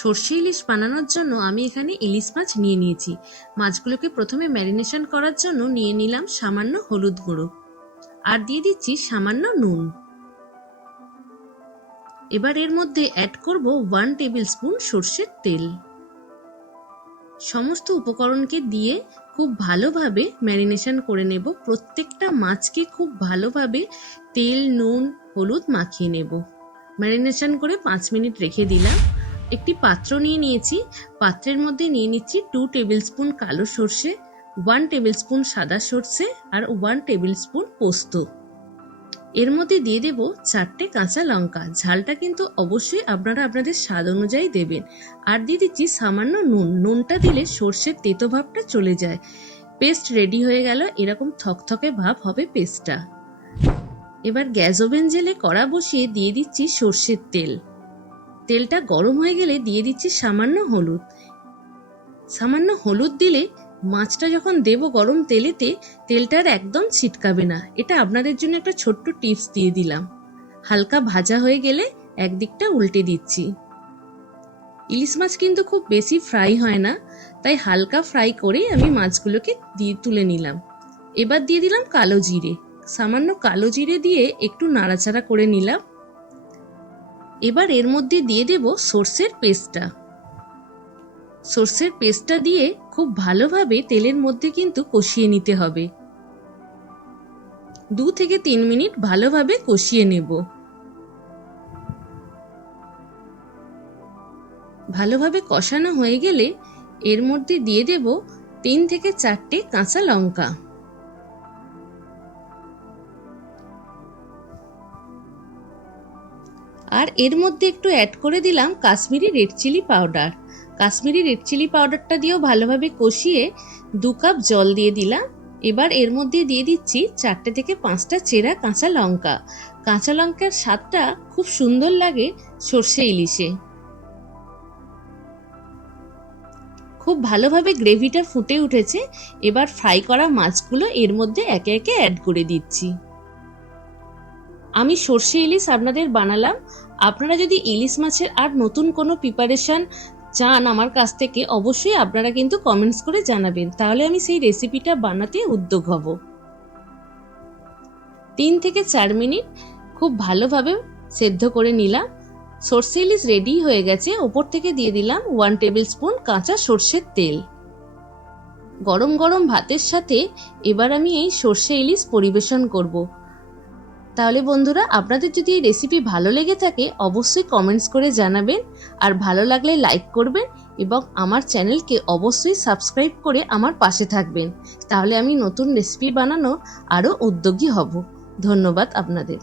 সর্ষে ইলিশ বানানোর জন্য আমি এখানে ইলিশ মাছ নিয়ে নিয়েছি। মাছগুলোকে প্রথমে ম্যারিনেশন করার জন্য নিয়ে নিলাম সামান্য হলুদ গুঁড়ো। আর দিয়ে দিচ্ছি সামান্য নুন। এবার এর মধ্যে অ্যাড করব ওয়ান টেবিল স্পুন সর্ষের তেল। সমস্ত উপকরণকে দিয়ে খুব ভালোভাবে ম্যারিনেশন করে নেব। প্রত্যেকটা মাছকে খুব ভালোভাবে তেল, নুন, হলুদ মাখিয়ে নেব। ম্যারিনেশন করে পাঁচ মিনিট রেখে দিলাম। একটি পাত্র নিয়ে নিয়েছি। পাত্রের মধ্যে নিয়ে নিচ্ছি টু টেবিল স্পুন কালো সর্ষে ওয়ান টেবিল স্পুন সাদা সর্ষে আর ওয়ান টেবিল স্পুন পোস্ত। এর মধ্যে দিয়ে দেব চারটে কাঁচা লঙ্কা। ঝালটা কিন্তু অবশ্যই আপনারা আপনাদের স্বাদ অনুযায়ী দেবেন। আর দিয়ে দিচ্ছি সামান্য নুন। নুনটা দিলে সর্ষের তেতো ভাবটা চলে যায়। পেস্ট রেডি হয়ে গেল। এরকম থকথকে ভাব হবে পেস্টটা। এবার গ্যাস ওভেন জেলে কড়া বসিয়ে দিয়ে দিচ্ছি সর্ষের তেল। তেলটা গরম হয়ে গেলে দিয়ে দিচ্ছি সামান্য হলুদ। সামান্য হলুদ দিলে মাছটা যখন দেব গরম তেলেতে তেলটার একদম ছিটকাবে না। এটা আপনাদের জন্য একটা ছোট্ট টিপস দিয়ে দিলাম। হালকা ভাজা হয়ে গেলে একদিকটা উল্টে দিচ্ছি। ইলিশ মাছ কিন্তু খুব বেশি ফ্রাই হয় না, তাই হালকা ফ্রাই করে আমি মাছগুলোকে দিয়ে তুলে নিলাম। এবার দিয়ে দিলাম কালো জিরে। সামান্য কালো জিরে দিয়ে একটু নাড়াচাড়া করে নিলাম। এবার এর মধ্যে দিয়ে দেব সর্ষের পেস্টটা। সর্ষের পেস্টটা দিয়ে খুব ভালোভাবে তেলের মধ্যে কিন্তু কষিয়ে নিতে হবে। দু থেকে তিন মিনিট ভালোভাবে কষিয়ে নেব। ভালোভাবে কষানো হয়ে গেলে এর মধ্যে দিয়ে দেব তিন থেকে চারটে কাঁচা লঙ্কা। আর এর মধ্যে একটু অ্যাড করে দিলাম Kashmiri red chilli powder Kashmiri red chilli পাউডারটা দিয়েও ভালোভাবে কষিয়ে দু কাপ জল দিয়ে দিলাম। এবার এর মধ্যে দিয়ে দিচ্ছি চারটে থেকে পাঁচটা চেরা কাঁচা লঙ্কা। কাঁচা লঙ্কার স্বাদটা খুব সুন্দর লাগে সর্ষে ইলিশে। খুব ভালোভাবে গ্রেভিটা ফুটে উঠেছে। এবার ফ্রাই করা মাছগুলো এর মধ্যে একে একে অ্যাড করে দিচ্ছি। আমি সর্ষে ইলিশ আপনাদের বানালাম। আপনারা যদি ইলিশ মাছের আর নতুন কোনো প্রিপারেশন চান আমার কাছ থেকে, অবশ্যই আপনারা কিন্তু কমেন্টস করে জানাবেন। তাহলে আমি সেই রেসিপিটা বানাতে উদ্যোগ হব। তিন থেকে চার মিনিট খুব ভালোভাবে সেদ্ধ করে নিলাম। সর্ষে ইলিশ রেডি হয়ে গেছে। ওপর থেকে দিয়ে দিলাম ওয়ান টেবিল স্পুন কাঁচা সর্ষের তেল। গরম গরম ভাতের সাথে এবার আমি এই সর্ষে ইলিশ পরিবেশন করব। তাহলে বন্ধুরা, আপনাদের যদি এই রেসিপি ভালো লেগে থাকে, অবশ্যই কমেন্টস করে জানাবেন। আর ভালো লাগলে লাইক করবেন এবং আমার চ্যানেলকে অবশ্যই সাবস্ক্রাইব করে আমার পাশে থাকবেন। তাহলে আমি নতুন রেসিপি বানানো আরও উদ্যোগী হব। ধন্যবাদ আপনাদের।